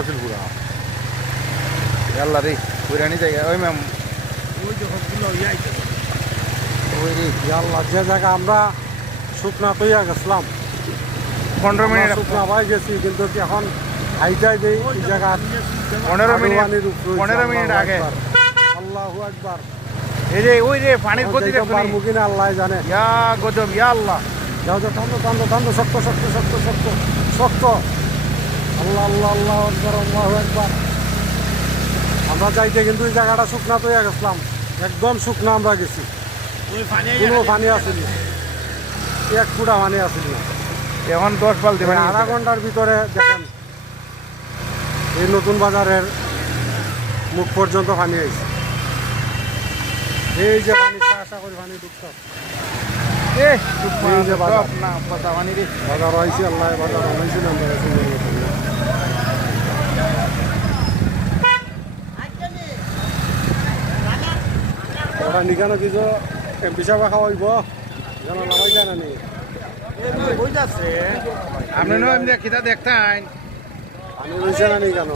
আছিল পুরা। আল্লাহ রে পুরানি জায়গা ওই ম্যাম ওই রে আল্লাহ, যে জায়গা আমরা শুকনা তৈয়া গেছিলাম 15 মিনিট শুকনা পাই গেছি, কিন্তু এখন হাইটাই দেই এই জায়গা 15 মিনিট আগে আল্লাহু আকবার। এই যে ওই যে পানির গতিটা শুনি পারবো কিনা আল্লাহ জানে। ইয়া গজব ইয়া আল্লাহ যাও যাও, টানো টানো টানো, শক্ত শক্ত শক্ত শক্ত শক্ত। আল্লাহ আল্লাহ আল্লাহ আকবার, আল্লাহু আকবার। আমরা যাইতে কিন্তু এই জায়গাটা শুকনা তৈয়া গেছিলাম, একদম শুকনা আমরা গেছি, কোনো পানি আসেনি, এক ফুটা পানি আসেন না। এখন 10 বালতি পানি আধা ঘন্টার ভিতরে দেখেন এই নতুন বাজারের মুখ পর্যন্ত পানি হয়েছে। এই যে পানি আশা করি পানি ঢুকছে, এ এই যে বাজার না কথা পানি রে বাজার হয়েছে, আল্লাহ বাজার হয়েছে না আমরা সুন্দর মতন। ওরা নিকানো কিছু পিসাবা খাওয়াইব যেন নামাই যায় না নি। আপনি নো এমনি খিদা দেখতেন পানি রয়েছে না নি কেন?